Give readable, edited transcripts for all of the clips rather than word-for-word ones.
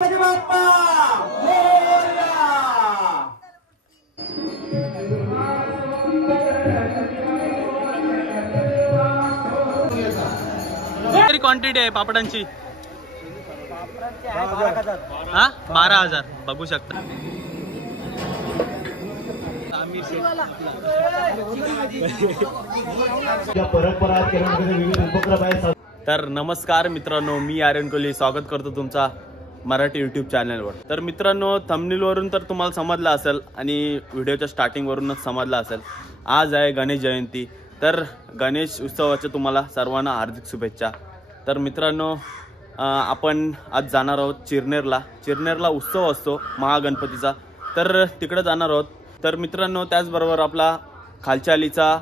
बाप्पा मोरया। किती क्वांटिटी आहे पापडांची? 12,000 बघू शकता। तर नमस्कार मित्रांनो, मी आर्यन कोहली स्वागत करतो तुमचा मराठी यूट्यूब चॅनलवर। तर मित्रांनो, थंबनेलवरून तर तुम्हाला समजलं असेल आणि व्हिडिओच्या स्टार्टिंगवरूनच समजलं असेल, आज आहे गणेश जयंती। तर गणेश उत्सवाच्या तुम्हाला सर्वांना हार्दिक शुभेच्छा। तर मित्रांनो, आपण आज जाणार आहोत चिरनेरला उत्सव असतो महागणपतीचा, तर तिकडे जाणार आहोत। तर मित्रांनो, त्याचबरोबर आपला खालच्या अलीचा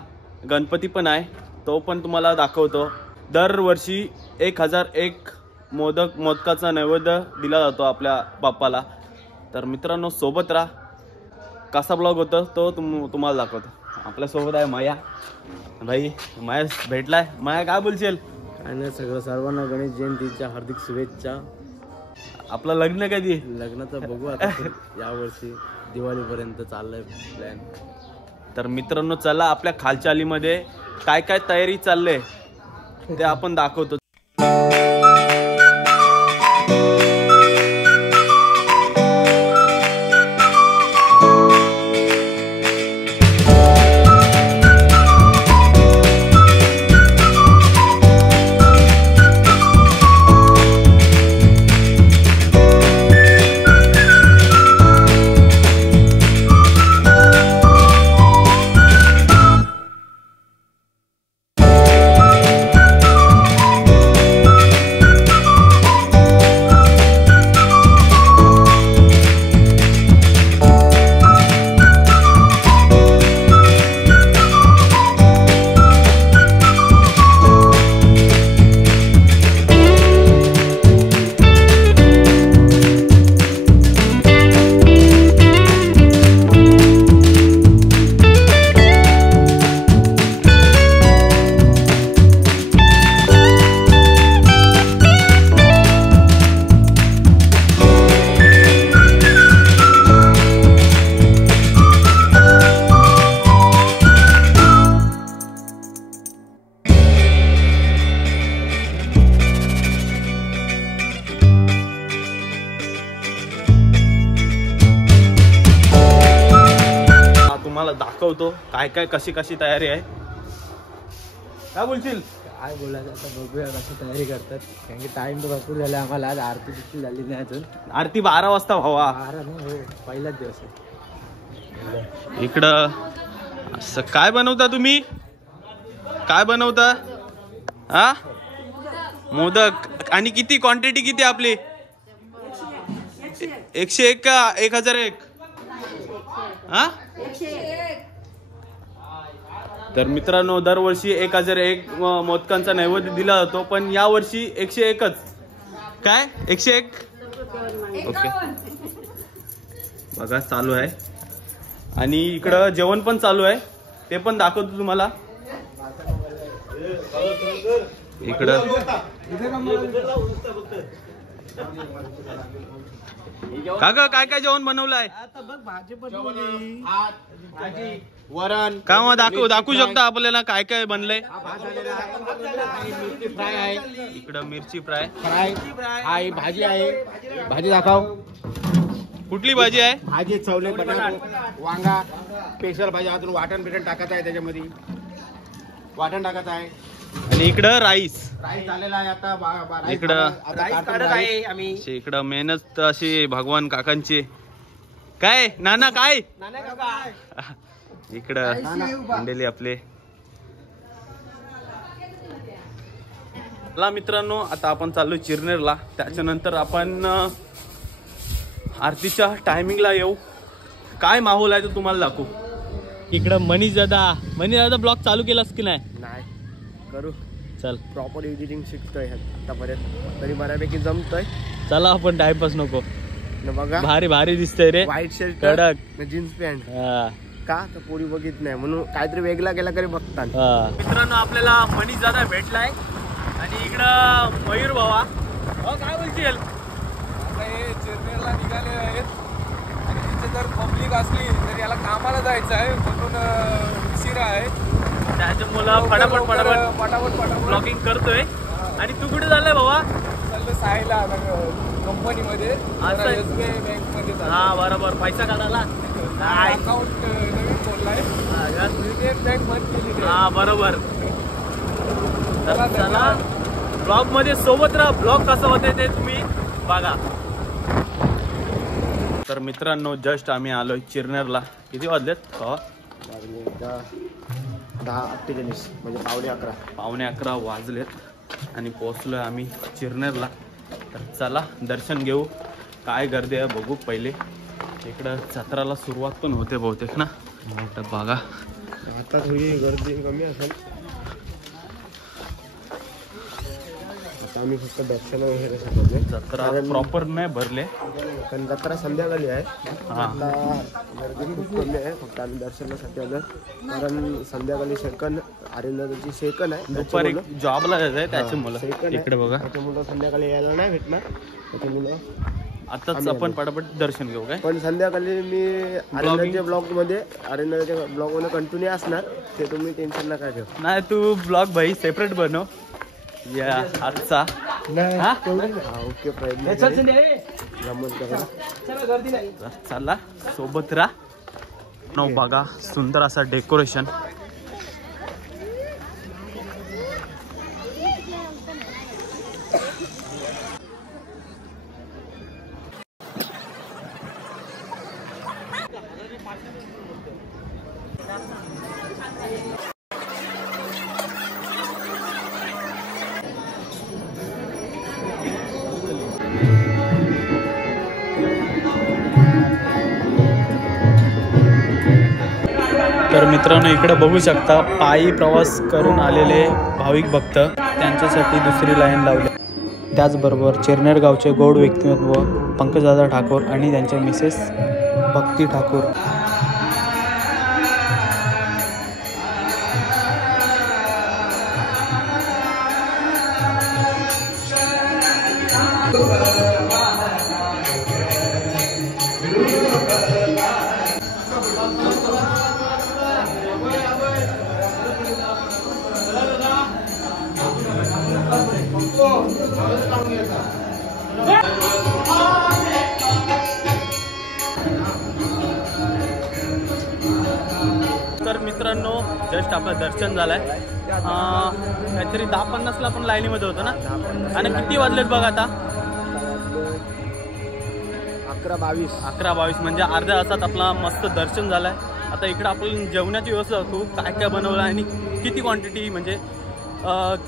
गणपती पण आहे, तो पण तुम्हाला दाखवतो। दरवर्षी 1001 मोदकाचा नैवेद्य दिला जातो आपल्या बाप्पाला। तर मित्रांनो, सोबत राहा, कसा ब्लॉग होतो तो तुम्हाला दाखवतो। आपल्यासोबत आहे माया भाई। माया भेटलाय। माया काय बोलशील? काय नाही, सर्वांना गणेश जयंतीच्या हार्दिक शुभेच्छा। आपलं लग्न कधी? लग्नाचं बघू आता यावर्षी दिवाळीपर्यंत चाललंय प्लॅन। तर मित्रांनो, चला आपल्या खालच्या अलीमध्ये काय काय तयारी चालले ते आपण दाखवतो। तुम्हाला दाखवतो काय काय कशी तयारी आहे। काय बोलशील? काय बोलायचं आता, बघूया कशी तयारी करतात, कारण की टाइम तर भरपूर झाला आम्हाला। आज आरती देखील झाली नाही अजून। आरती 12 वाजता व्हावा। 12 नाही हो, पहिलाच दिवस आहे। इकडं असं काय बनवता तुम्ही? काय बनवता? हा, मोदक। आणि किती क्वांटिटी किती आपली? 101 का 1001? हा, तर मित्रांनो, दरवर्षी 1001 मोदकांचा नैवेद्य दिला जातो, पण या वर्षी 101च। काय 101? ओके, बघा चालू आहे। आणि इकडं जेवण पण चालू आहे, ते पण दाखवतो तुम्हाला। इकडं काका काय काय जेवण बनवलं आहे? आता बघ, भाजी बनवली, वरण का मग दाखवू शकता आपल्याला काय काय बनलंय? मिरची फ्राय आहे, इकडं मिरची फ्राय आहे, भाजी आहे। भाजी दाखव, कुठली भाजी आहे? भाजी चवले, बटाटा, वांगा, स्पेशल भाजी। अजून वाटण बिटण टाकत आहे, त्याच्यामध्ये वाटण टाकत आहे। आणि इकडं राईस झालेला आहे आता। इकडं आहे आम्ही। इकडं मेहनत अशी भगवान काकांची। काय नाना काय? इकडं मंडळी आपले। चला मित्रांनो, आता आपण चाललो चिरनेरला। त्याच्यानंतर आपण आरतीच्या टायमिंगला येऊ। काय माहोल आहे तो तुम्हाला दाखवू। इकडं मनीष दादा ब्लॉग चालू केलास की नाही? नाही करू, चल प्रॉपर एडिटिंग शिकतोय आतापर्यंत, तरी बऱ्यापैकी जमतोय। चला आपण टाइमपास नको। बघा, भारी दिसतंय रे, व्हाईट शर्ट, कडक जीन्स पॅन्ट। का तर पोरी बघित नाही म्हणून काहीतरी वेगळा केला तरी बघतात। मित्रांनो, आपल्याला मनीष दादा भेटलाय आणि इकडं मयूर बाबा। काय बोलशील? आता हे चिरनेरला निघाले आहेत आणि तिथे जर पब्लिक असली तर याला कामाला जायचं आहे म्हणून उशिरा आहे. त्याच्यामुळं फटाफट ब्लॉगिंग करतोय. आणि तू कुठे चाललाय बाबा? चाललं सायला कंपनीमध्ये SBI बँकमध्ये. हा बरोबर, पैसा काढायला अकाउंट नवीन खोललाय, युनियन बँक बंद केली. हा बरोबर. तर चला ब्लॉग मध्ये सोबत राहा. ब्लॉग कसं होते ते तुम्ही बघा. तर मित्रांनो जस्ट आम्ही आलोय चिरनेरला. किती वाजलेत? 10:48 म्हणजे पावणे 11 वाजलेत आणि पोहोचलोय आम्ही चिरनेरला. तर चला दर्शन घेऊ. काय गर्दी आहे बघू पहिले. इकडं जत्राला सुरुवात पण होते बहुतेक ना. इकडं बघा आता थोडी गर्दी कमी असेल. आता आम्ही फक्त दर्शन वगैरे साठी. जत्रा प्रॉपर नाही भरले कारण जत्रा संध्याकाळी आहे. हा आता गर्दी खूप कमी आहे. फक्त आम्ही दर्शनासाठी आलो कारण संध्याकाळी सेकंड आर्यनगरची सेकंड आहे. दुपारी जॉबला जायचंय त्याच्यामुळं. इकडे बघा त्याच्यामुळं संध्याकाळी यायला नाही भेटणार. त्याच्यामुळं आताच आपण पटापट दर्शन घेऊ काय. पण संध्याकाळी मी आर्यनगरच्या आर्यनगरच्या ब्लॉग मध्ये कंटिन्यू असणार. ते तुम्ही टेन्शन नका घेऊ. नाही तू ब्लॉग भाई सेपरेट बनव या आजचा. हा? ओके चला सोबत राहा. न बघा सुंदर असा डेकोरेशन. तर मित्रांनो इकडे बघू शकता पायी प्रवास करून आलेले भाविक भक्त त्यांच्यासाठी दुसरी लाईन लावली. त्याचबरोबर चिरनेर गावचे गौड व्यक्तिमत्व पंकजदादा ठाकूर आणि त्यांच्या मिसेस भक्ती ठाकूर. तर मित्रांनो जस्ट आपलं दर्शन झालंय. काहीतरी 10:50ला आपण लाईनीमध्ये होतो ना. आणि किती वाजलेत बघा आता? 11:22 म्हणजे अर्ध्या तासात आपला मस्त दर्शन झालंय. आता इकडं आपण जेवणाची व्यवस्था बघू काय काय बनवलं आणि किती क्वांटिटी म्हणजे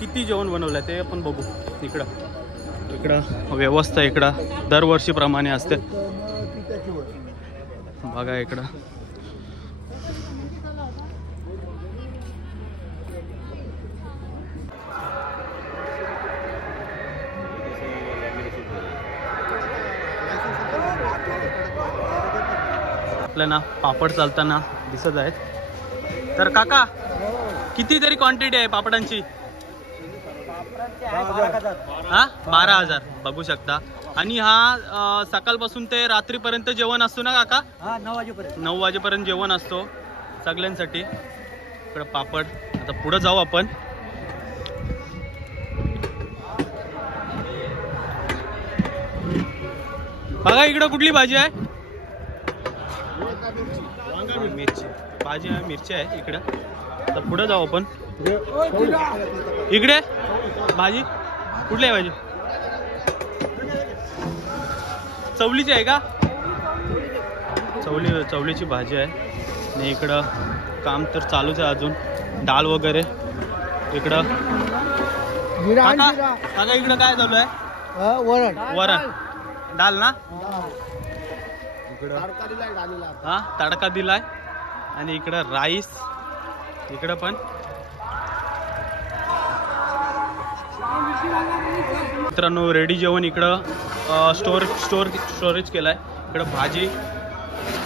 किती जेवण बनवलं ते आपण बघू. इकडं व्यवस्था इकडं दरवर्षीप्रमाणे असते बघा. इकडं आपल्याला पापड चालताना दिसत आहेत. तर काका किती तरी क्वांटिटी आहे पापडांची? हा 12,000 बघू शकता. आणि हा सकाळपासून ते रात्रीपर्यंत जेवण असतो ना काका? 9 वाजेपर्यंत जेवण असतो सगळ्यांसाठी. इकडं पापड. आता पुढे जाऊ आपण. बघा इकडं कुठली भाजी आहे? मिरची भाजी आहे. मिरची आहे इकडं. आता पुढे जाऊ आपण. इकडे भाजी कुठली आहे? भाजी चवलीची आहे का? चवलीची भाजी आहे. आणि इकडं काम तर चालूच आहे अजून. डाळ वगैरे इकडं. काका इकडं काय चालू आहे? वरण डाळ ना. इकडं हा तडका दिलाय. आणि इकडं राईस. इकडं पण मित्रांनो रेडी जेवण इकडं स्टोरेज केलाय. इकडं भाजी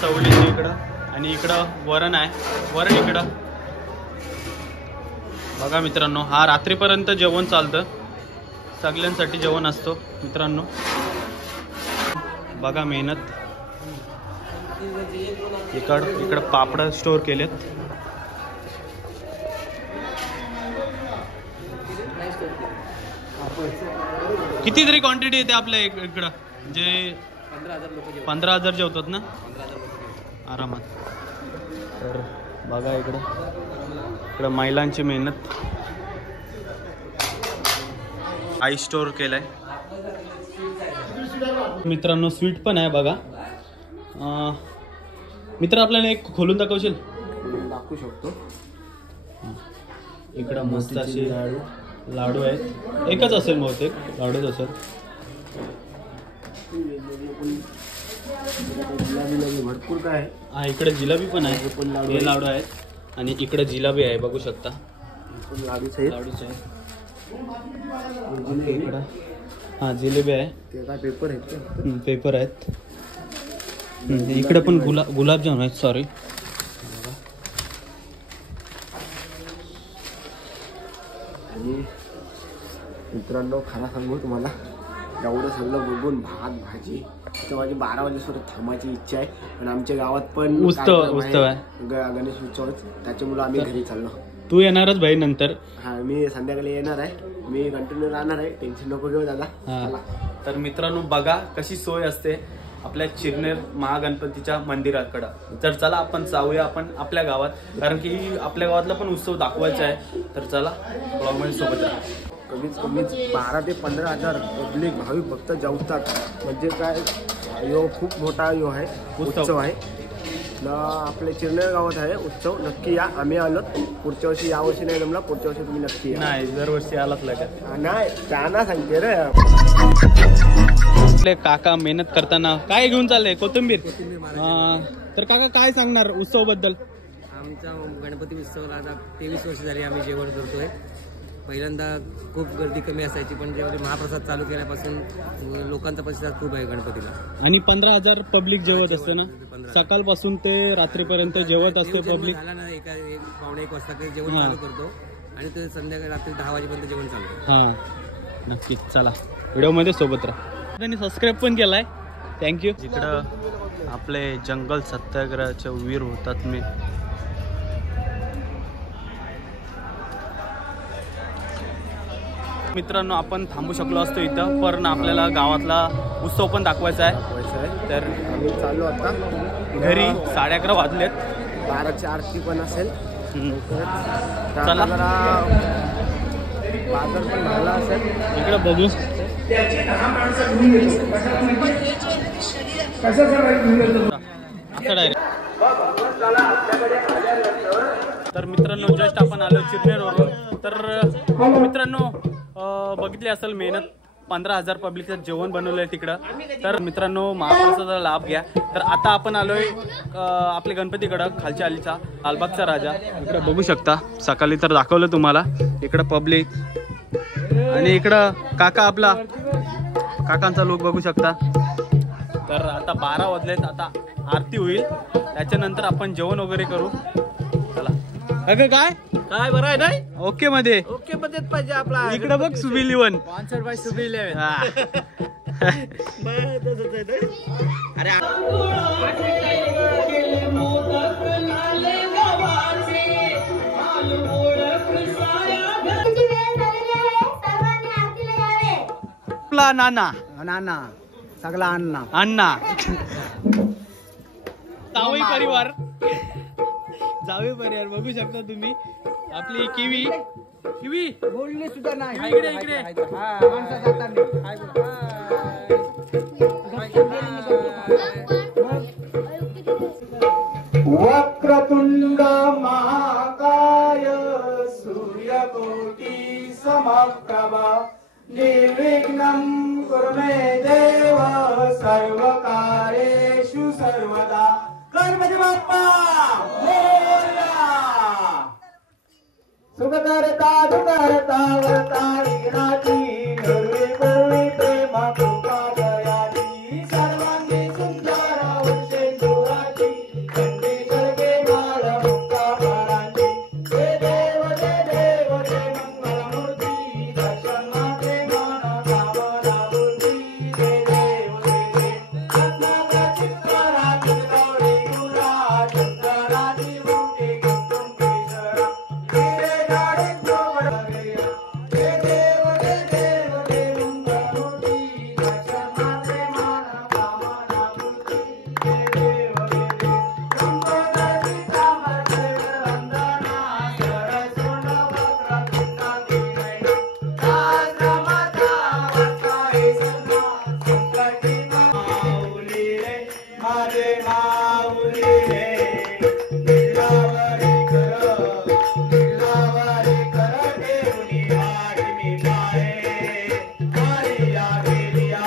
चवलीची इकडं. आणि इकडं वरण आहे. वरण इकडं बघा मित्रांनो. हा रात्रीपर्यंत जेवण चालतं. सगळ्यांसाठी जेवण असतो मित्रांनो. बघा मेहनत. इकडं पापड स्टोर केलेत. किती तरी क्वांटिटी येते आपल्या इकडं जे 15,000 जेवतात ना आरामात. तर बघा इकडं महिलांची मेहनत. आईस स्टोर केलाय. मित्रांनो स्वीट पण आहे बघा. मित्र आपल्याला एक खोलून दाखवशील? दाखवू शकतो. इकडं मस्त असे लाडू आहेत. एकच असेल बहुतेक लाडूच असेल. भरपूर काय आहे. हा इकडे जिलेबी पण आहे. हे लाडू आहेत आणि इकडे जिलेबी आहे बघू शकता. लाडूच आहे. इकडं हा जिलेबी आहे. ते काय पेपर आहेत. पेपर आहेत. इकडे पण गुलाबजाम आहेत. सॉरी. आणि मित्रांनो खरा सांगू तुम्हाला, एवढं सगळं बघून भात भाजी तर माझी 12 वाजेपर्यंत थांबायची इच्छा आहे. पण आमच्या गावात पण उत्सव आहे. गणेश उत्सव, त्याच्यामुळे आम्ही घरी चाललो. तू येणारच भाई नंतर? हा मी संध्याकाळी येणार आहे. मी कंटिन्यू राहणार आहे. टेन्शन नको घेऊ दादा. तर मित्रांनो बघा कशी सोय असते आपल्या चिरनेर महागणपतीच्या मंदिराकडं. तर चला आपण जाऊया आपण आपल्या गावात, कारण की आपल्या गावातला पण उत्सव दाखवायचा आहे. तर चला ब्लॉगमध्ये सोबत राहा. कमीत कमीच 12 ते 15,000 पब्लिक भाविक भक्त जाऊतात. म्हणजे काय यो खूप मोठा यो आहे उत्सव आहे ना. आपल्या चिरनेर गावात आहे उत्सव. नक्की या. आम्ही आलो पुढच्या वर्षी. यावर्षी नाही जमला, पुढच्या वर्षी तुम्ही नक्की या. नाही दरवर्षी आलाच लागेल. नाही त्यांना सांगते रे. आपले काका मेहनत करताना काय घेऊन चालले? कोथिंबीर. तर काका काय सांगणार उत्सव बद्दल? आमचा गणपती उत्सवाला आता 23 वर्ष झाली आम्ही जेवण करतोय. पहिल्यांदा खूप गर्दी कमी असायची, पण जेव्हा महाप्रसाद चालू केल्यापासून लोकांचा प्रतिसाद खूप आहे गणपतीला. आणि 15,000 पब्लिक जेवत असते ना. सकाळपासून ते रात्रीपर्यंत जेवत असते पब्लिक. झाला ना पावणे 1 वाजता जेवण चालू करतो आणि ते संध्याकाळी रात्री 10 वाजेपर्यंत जेवण चालतं. हा नक्कीच. चला व्हिडिओमध्ये सोबत राहा. त्यांनी सबस्क्राईब पण केलाय. थँक्यू. इकडं आपले जंगल सत्याग्रहाचे वीर होतात. मी मित्रांनो आपण थांबू शकलो असतो इथं, पण आपल्याला गावातला उत्सव पण दाखवायचा आहे. तर आम्ही चाललो आता घरी. 11:30 वाजलेत. 12ची आरती पण असेल. चला बाजार पण झाला असेल. इकडे बघू. तर मित्रांनो जस्ट आपण आलो चिरनेरवरून. तर मित्रांनो बघितले असेल मेहनत. 15,000 पब्लिकचं जेवण बनवलंय तिकडं. तर मित्रांनो महाप्रसादाचा लाभ घ्या. तर आता आपण आलोय आपल्या गणपतीकडं, खालच्या आलीचा लालबागचा राजा. इकडं बघू शकता. सकाळी तर दाखवलं तुम्हाला. इकडं पब्लिक आणि इकडं काका, आपला काकांचा लुक बघू शकता. तर आता 12 वाजलेत. आता आरती होईल, त्याच्यानंतर आपण जेवण वगैरे करू. चला काय काय बरं आहे नाही. ओके मध्ये पाहिजे आपला. इकडे बघ सुबील इवन. स्पॉन्सर्ड बाय सुबील इवन. आपला नाना सगळा अण्णा अण्णा जावई परिवार. जावई परिवार बघू शकता तुम्ही. आपली किवी बोलले सुद्धा नाही. इकडे वक्रतुंड महाकाय सूर्यकोटी समप्रभा निर्विघ्नं कुरु मे देव सर्वकार्येषु सर्वदा. गणपती बाप्पा मोरया. सुखकर्ता दुःखहर्ता वरता विघ्नाची निर्विघ्न प्रेम कृपा दयाची सर्वांगी सुंदर वंशे दुराची कंठी चळके माळ मुक्ता पारांची. जय देव जय देव जय मंगलमूर्ती दर्शन माते मन कामना मूर्ती. जय देव जय देव माझे माऊली रे गिरणावरी कर ठेवणी वाट मी पाहे मारिया गेलिया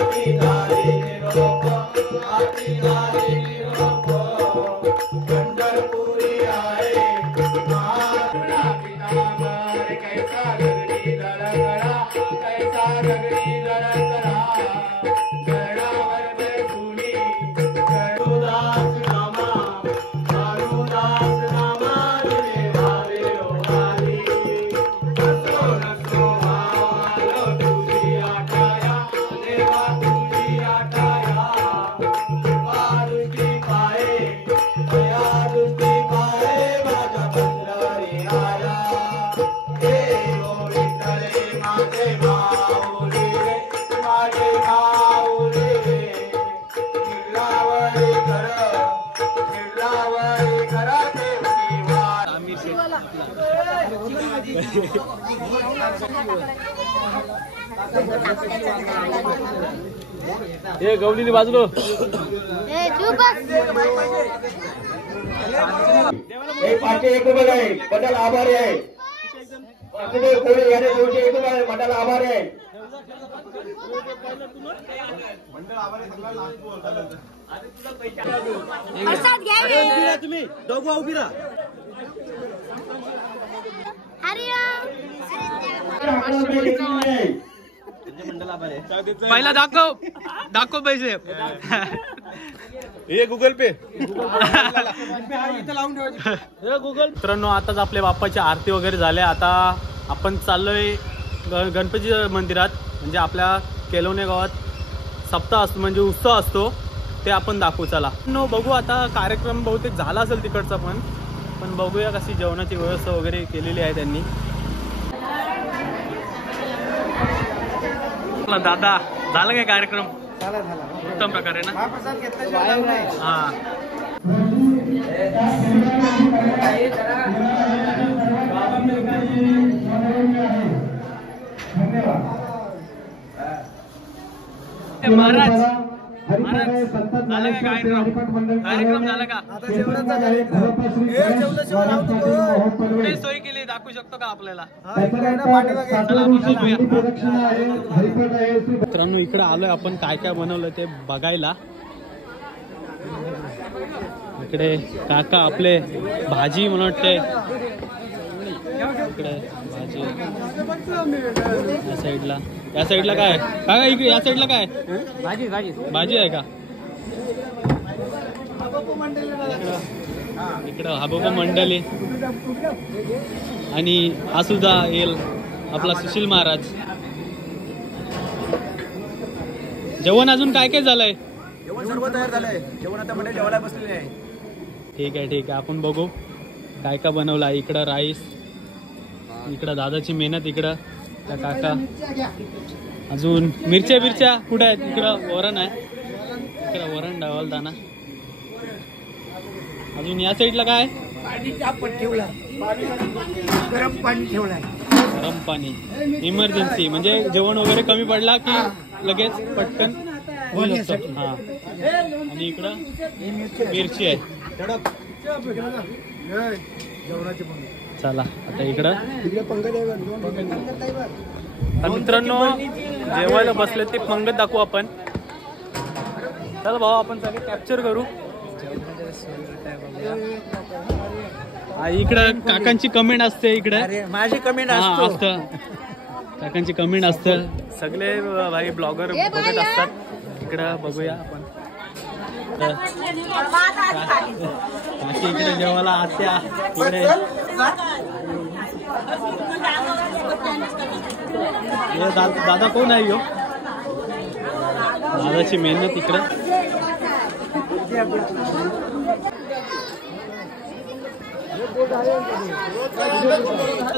मी झाली निरोप आती झाली निरोप पंढरपुरी आहे महात्मा पितांबर कैसा दगडी दरकरा कैसा दगडी दरकरा गरणावर बैठुनी करुदास नामा करुदास नामा रे भावे ओवाली असो नसो भावालो तुझी आटाया देवा तुझी आटाया पारुती पाये दयादुती पाये माझा पंढरी आया देव विठ्ठले माझे माऊली रे माझे माऊली रे गिरणावरी कर देवती वाट हे गवलीने बाजलो पाचशे एक रुपये आहे बदल आभारी आहे वासुदेव कोळी याने 201 रुपये मंडळ आभारी आहे तुम्ही दोघं उभी राहा पहिला दाखव पैसे हे गुगल पे मित्रांनो आताच आपल्या बाप्पाची आरती वगैरे झाल्या आता आपण चाललोय गणपती मंदिरात म्हणजे आपल्या केलवणे गावात सप्ताह असतो म्हणजे उत्सव असतो ते आपण दाखवू चला बघू आता कार्यक्रम बहुतेक झाला असेल तिकडचा पण बघूया कशी जेवणाची व्यवस्था वगैरे केलेली आहे त्यांनी दादा झाला काय कार्यक्रम उत्तम प्रकारे ना हा महाराज झालं काय कार्यक्रम झाला का कुठे सोय केली दाखवू शकतो का आपल्याला मित्रांनो इकडे आलोय आपण काय काय बनवलं ते बघायला इकडे काका आपले भाजी म्हणून वाटते इकडे भाजी या साईडला काय काका इकडे या साईडला काय भाजी आहे का इकडं हाबोबा मंडळी आणि हा सुद्धा येईल आपला सुशील महाराज जेवण अजून काय काय झालंय जेवण सर्व तयार झालंय जेवण आता म्हणजे जेवायला बसलेले आहे ठीक आहे आपण बघू काय काय बनवलं इकडं राईस इकडं दादाची मेहनत इकडं त्या काका अजून मिरच्या कुठे आहेत इकडं वरण आहे इकडं वरण डावल दाना अजून या साईडला काय गरम पाणी ठेवलंय गरम पाणी इमर्जन्सी म्हणजे जेवण वगैरे कमी पडला की लगेच पटकन होऊ शकतो हा आणि इकडं मिरची आहे चला आता इकडं मित्रांनो जेवायला बसले ते पंगत दाखवू आपण चला भाऊ आपण सगळे कॅप्चर करू इकडं काकांची कमेंट असते इकडे माझी कमेंट असतं काकांची कमेंट असतं सगळे भाई ब्लॉगर बघत असतात इकडं बघूया आपण काकी इकडे जेवायला आत्या इकडे दादा कोण आहे हो दादाची मेहनत इकडे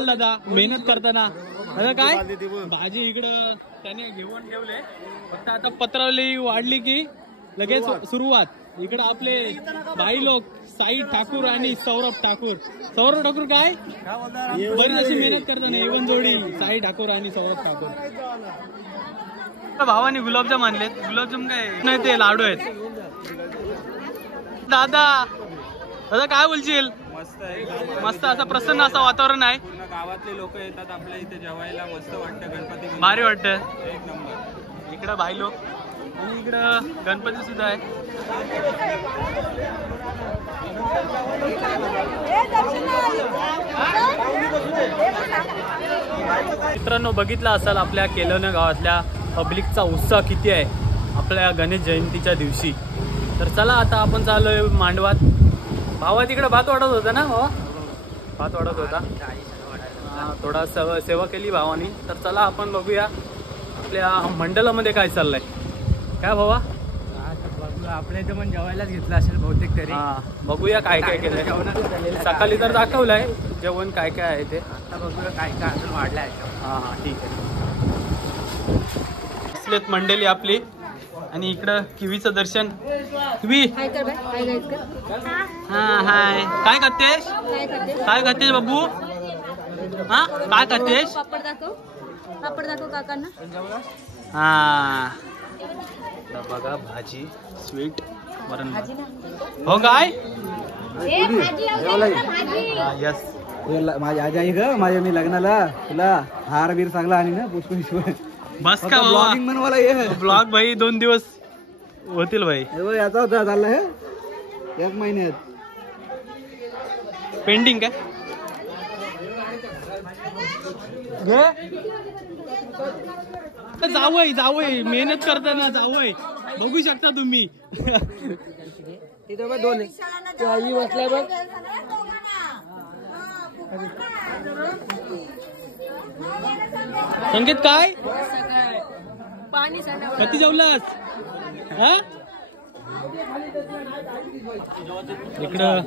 दादा मेहनत करताना दादा काय भाजी इकडं त्याने घेऊन ठेवले फक्त आता पत्रावली वाढली की लगेच सुरुवात इकडं आपले बाई लोक साई ठाकूर आणि सौरभ ठाकूर काय बरीच अशी मेहनत करताना एवन जोडी साई ठाकूर आणि सौरभ ठाकूर भावाने गुलाबजाम आणलेत गुलाबजाम काय नाही ते लाडू आहेत दादा दादा काय बोलशील? मस्त आहे, मस्त असं प्रसन्न असं वातावरण आहे, पूर्ण गावातले लोक येतात आपल्या इथे जेवायला. मस्त वाटतं गणपती भारी वाटतं. एक नंबर. इकडं भाई लोक आणि इकडं गणपती सुद्धा आहे. मित्रांनो बघितलं असाल आपल्या केलोना गावातल्या पब्लिकचा उत्साह किती आहे आपल्या गणेश जयंतीच्या दिवशी. तर चला आता आपण चाललोय मांडवात. भावा तिकडे भात वाढत होता ना, भावा भात वाढत होता. थोडा सेवा केली भावानी. तर चला आपण बघूया आपल्या मंडळामध्ये काय चाललंय. काय भावा? आपल्या इथे पण जेवायलाच घेतलं असेल बहुतेक तरी. बघूया काय काय केलंय. सकाळी तर दाखवलंय जेवण काय काय आहे ते. आता बघूया काय काय अजून वाढलंय. हा ठीक आहे. असलेत मंडळी आपली. आणि इकडं किवीचं दर्शन. किवी हा हाय. काय करतेस? काय करतेस बाबू? हा काय करतेस? पापड दाखव काकांना. हा बघा भाजी स्वीट वरण. हो काय? यस माझ्या आजी आई ग माझ्या मी लग्नाला तुला हार बीर चांगला आणि ना पुष्प बस का बाबा म्हणवाला ये ब्लॉग भाई 2 दिवस होतील भाई. याचा होता चालला हे 1 महिन्यात पेंडिंग काय जावय जावय मेहनत करताना जावय बघू शकता तुम्ही. तिथे 2 आई बसलाय बघ. संकेत काय पाणी कधी जेवलास? हा इकडं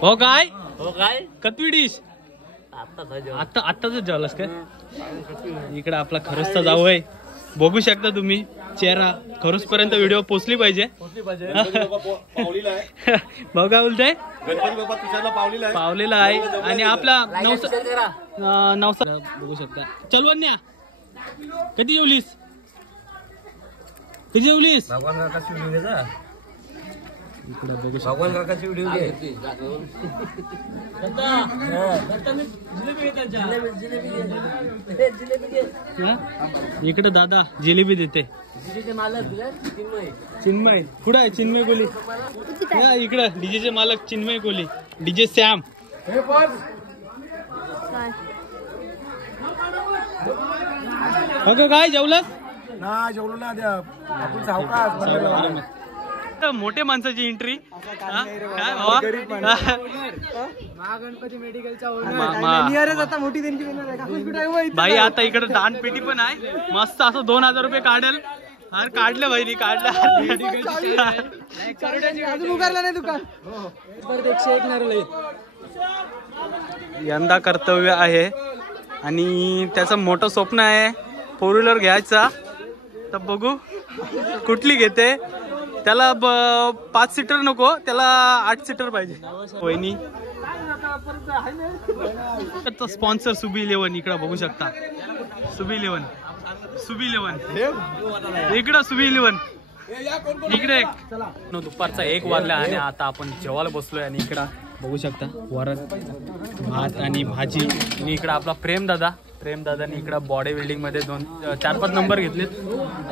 हो काय कतवी डिश आता आत्ताच जेवलास काय? इकडं आपला खरंच जावय बघू शकता तुम्ही. चेहरा खरोच पर्यंत व्हिडिओ पोचली पाहिजे. बघा बोलताय गणपती बाप्पा तुझ्याला पावलेला आहे. आणि आपला नवसा बघू शकता. चलवन्या कधी जेवलीस? कधी जेवलीस? इकडे बघू शकता. इकडे दादा जिलेबी देते. चिन्मय कुठं आहे? चिन्मय कोली इकडं. डीजेचे मालक चिन्मय कोली. DJ Sam. काय जेवलास? ना जेवलो ना आपण सावकाश मोठे माणसाची एंट्री. काय भावा? महागणपती मेडिकलचा आता मोठी त्यांची भाई आता इकडे दानपेटी पण आहे. मस्त असं 2000 रुपये काढेल. अरे काढलं भाई काढलं. अजून उगारला नाही दुकान. परत 101 नारळ. यंदा कर्तव्य आहे आणि त्याचं मोठं स्वप्न आहे 4 व्हीलर घ्यायचा. तर बघू कुठली घेते. त्याला 5 सीटर नको, त्याला 8 सीटर पाहिजे. वहिनी स्पॉन्सर सुबी 11 इकडं बघू शकता. सुबी 11 इकडं सुबी 11 इकडे. दुपारचा 1 वाजला आणि आता आपण जेवायला बसलोय. आणि इकडं बघू शकता वरण भात आणि भाजी. आणि इकडं आपला प्रेमदादानी इकडं बॉडी बिल्डिंग मध्ये 4-5 नंबर घेतलेत.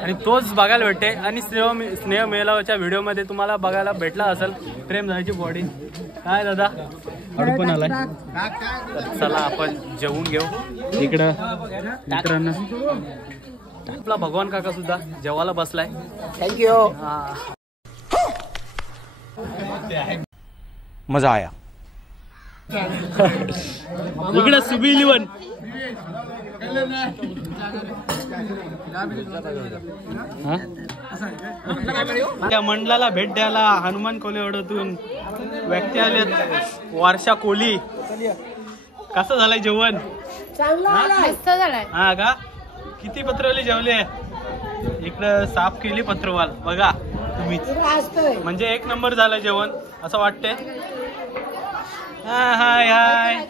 आणि तोच बघायला भेटते. आणि स्नेह मेलाच्या व्हिडिओ मध्ये तुम्हाला बघायला भेटला असेल प्रेमदादाची बॉडी. काय दादा हडू पण आलाय. चला आपण जेवून घेऊ. इकडं मित्रांनो आपला भगवान काका सुद्धा जेवायला बसलाय. थँक्यू. मजा आया. इकडे सुबी 11 त्या मंडळाला भेट द्यायला हनुमान कोलेवाड्यातून व्यक्ती आलेत. वर्षा कोली. कसं झालंय जेवण? मस्त झालाय. हा का? किती पत्रवाले जेवले? इकडं साफ केली पत्रवाल बघा तुम्हीच. म्हणजे 1 नंबर झालं जेवण असं वाटतंय. हाय हाय.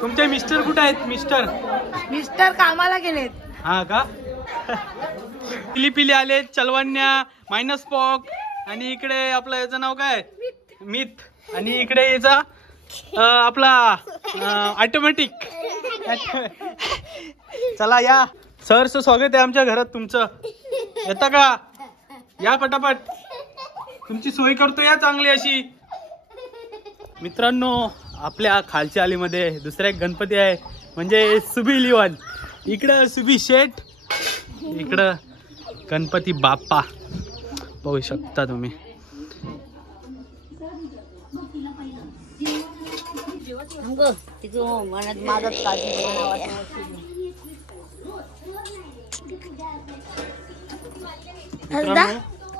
तुमचे मिस्टर कुठे आहेत? मिस्टर कामाला गेलेत. हा का? पिली आले चलवण्या मायनस पॉक आणि इकडे आपलं याचं नाव काय मिथ आणि इकडे याचा आपला ऑटोमॅटिक. चला या सरचं स्वागत आहे आमच्या घरात तुमचं. येता का? या पटापट, तुमची सोय करतो या चांगली अशी. मित्रांनो आपल्या खालच्या आलीमध्ये दुसरा एक गणपती आहे म्हणजे सुबी लिवन. इकडं सुबी शेठ, इकडं गणपती बाप्पा बघू शकता तुम्ही.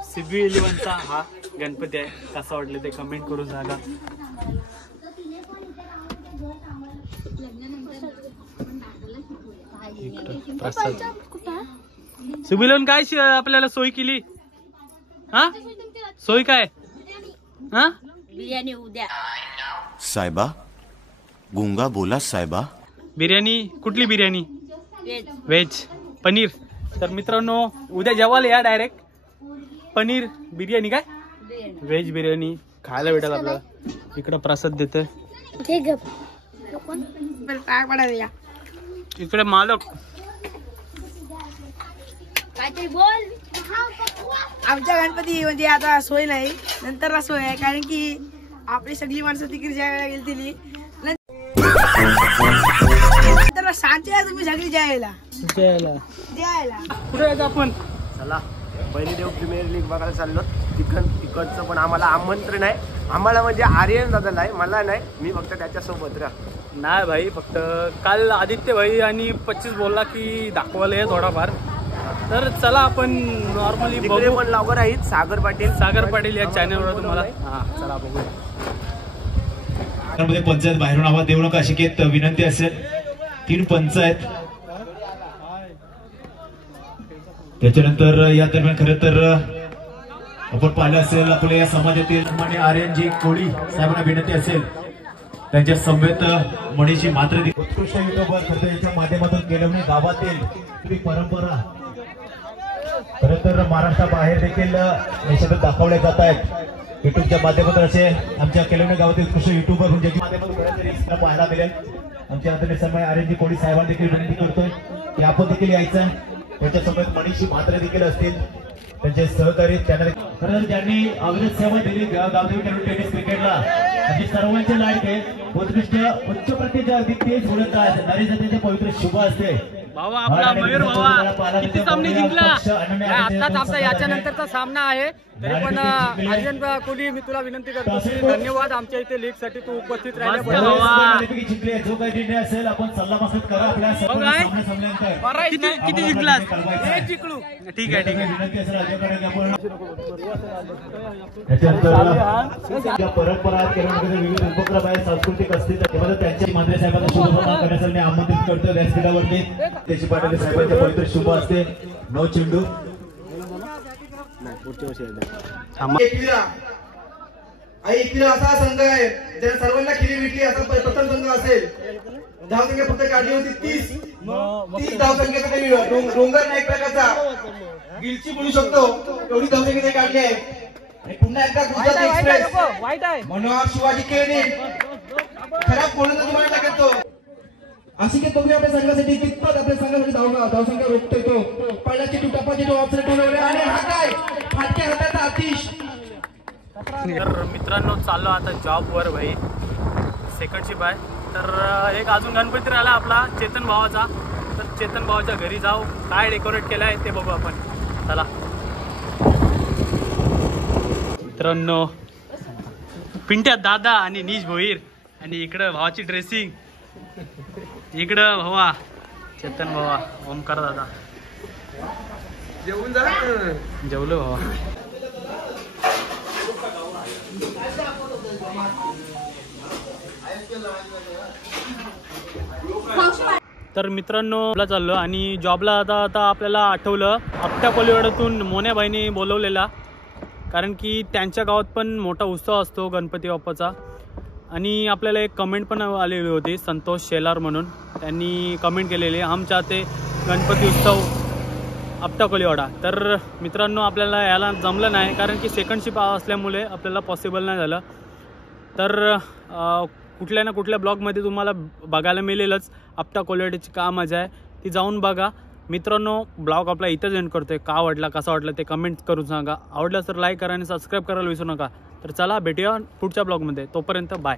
सिबी इलेव्हनचा हा गणपती आहे. कसा वाटलं ते कमेंट करून सांगा. सिबी इलेव्हन काय आपल्याला सोय केली? हा सोय काय? हा बिर्याणी उद्या. साहेबा गुंगा बोला साहेबा. बिर्याणी कुठली बिर्याणी? व्हेज पनीर. तर मित्रांनो उद्या जेवायला या डायरेक्ट. पनीर बिर्याणी काय व्हेज बिर्याणी खायला भेटेल आपल्याला. इकडं प्रसाद देते इकडे मालक. काहीतरी बोल. आमच्या गणपती म्हणजे आता सोय नाही, नंतर सोय आहे कारण की आपली सगळी माणसं तिकडे जायला गेली नंतर शांती आहे तुम्ही सगळी जायला. कुठे आहे आपण? चला पहिली देव प्रीमियर लीग बघायला चाललो. तिकडचं पण आम्हाला आमंत्रण आहे. आम्हाला म्हणजे आर्यन दादाला आहे, मला नाही. मी फक्त त्याच्यासोबत नाही भाई, फक्त काल आदित्य भाई आणि 25 बोलला की दाखवायला आहे थोडाफार. तर चला आपण नॉर्मली बघू. पण लवकर आहेत सागर पाटील या चॅनलवर तुम्हाला. हा चला बघू. मध्ये पंचायत बाहेरून आवाज देऊ नका अशी एक विनंती असेल. 3 पंच आहेत. त्याच्यानंतर या दरम्यान खरं तर आपण पाहिलं असेल आपल्या या समाजातील आर्यनजी कोळी साहेबांना विनंती असेल त्यांच्या समवेत मणीची मात्र उत्कृष्ट युट्यूबर खरं याच्या माध्यमातून केलवणी गावातील परंपरा खरं तर महाराष्ट्राबाहेर देखील देशात दाखवल्या जात आहेत. युट्यूबच्या माध्यमातून असे आमच्या केलवणी गावातील उत्कृष्ट युट्यूबर म्हणजे माध्यमातून पाहायला मिळेल. आमच्या आदरणीय समय आर्यनजी कोळी साहेबांना देखील विनंती करतोय की आपण देखील यायचं. त्याच्यासोबत मनीषी मात्रे देखील असतील, त्यांचे सहकारी त्यांना खरं ज्यांनी अविरत सेवा दिली गावदेवी टेनिस क्रिकेटला म्हणजे सर्वांचे लाडके उत्कृष्ट उच्च प्रतीचे अगदी तेज बोलत आहेत. नारी जातीचे पवित्र शुभ असते. भावा आपला मयूर भावा किती सामने जिंकला. आताच आमचा याच्या नंतरचा सामना आहे. तरी पण अर्जन कोहली मी तुला विनंती करतो धन्यवाद आमच्या इथे लीग साठी तू उपस्थित राहिल्याबद्दल. जो काही निर्णय असेल आपण सल्लामसलत करा आपल्या किती जिंकलास? एक जिंकलो. ठीक आहे विनंती असेल त्याच्यानंतर परंपरा विविध उपक्रम आहेत सांस्कृतिक असतील त्यांच्या मंत्री साहेबांना शुभकामना करण्यासाठी मी आमंत्रित करतो व्यासपीठावरती. त्याची पाटील साहेबांचे पवित्र शुभ असते. 9 चेंडू एकविरा असा संघ आहे ज्याने सर्वांना खिरी विकली असा प्रथम संघ असेल. धावसंख्या फक्त काढली होती 30 धावसंख्येचा काही डोंगर नाही प्रकारचा गिलची बोलू शकतो एवढी धावसंख्या काढली आहे. आणि पुन्हा एकदा गुजरात एक्सप्रेस मनोहर शिवाजी केळणे खराब बोलून तुम्हाला टाकतो. अशी की तुम्ही आपल्या संघासाठी कितपत आपल्या संघासाठी धावसंख्या रोखतोय तो पहिला चेंडू टप्पा चेंडू ऑफसाइड ठेवला आणि हा काय फाटक्या हाताचा आतिश. तर मित्रांनो चाललो आता जॉब वर भाई. सेकंड शिप आहे. तर एक अजून गणपती राहिला आपला चेतन भावाचा. तर चेतन भावाच्या घरी जाऊ काय डेकोरेट केलं आहे ते बघू आपण. चला मित्रांनो पिंट्या दादा आणि नीश भोईर आणि इकडं भावाची ड्रेसिंग. इकडं भावा चेतन भावा ओमकार दादा जेवून जा. जेवलो भावा. तर मित्रांनो चाललो आणि जॉबला आता आपल्याला आठवलं आपट्या कोलीवाड्यातून मोन्याबाईंनी बोलवलेला. कारण की त्यांच्या गावात पण मोठा उत्सव असतो गणपती बाप्पाचा. आणि आपल्याला एक कमेंट पण आलेली होती संतोष शेलार म्हणून. त्यांनी कमेंट केलेली हम चाहते गणपती उत्सव आपटा कोलीवाडा. तर मित्रांनो आपल्याला याला जमलं नाही कारण की सेकंड शिप असल्यामुळे आपल्याला पॉसिबल नाही झालं. तर कुठल्या ना कुठल्या ब्लॉगमध्ये तुम्हाला बघायला मिळेलच आपटा कोलीवाड्याची का मजा आहे ती जाऊन बघा. मित्रांनो ब्लॉग आपला इथंच एंड करतोय. का वाटला कसा वाटला ते कमेंट करून सांगा. आवडलं तर लाईक करा आणि सबस्क्राईब करायला विसरू नका. तर चला भेटूया पुढच्या ब्लॉगमध्ये. तोपर्यंत बाय.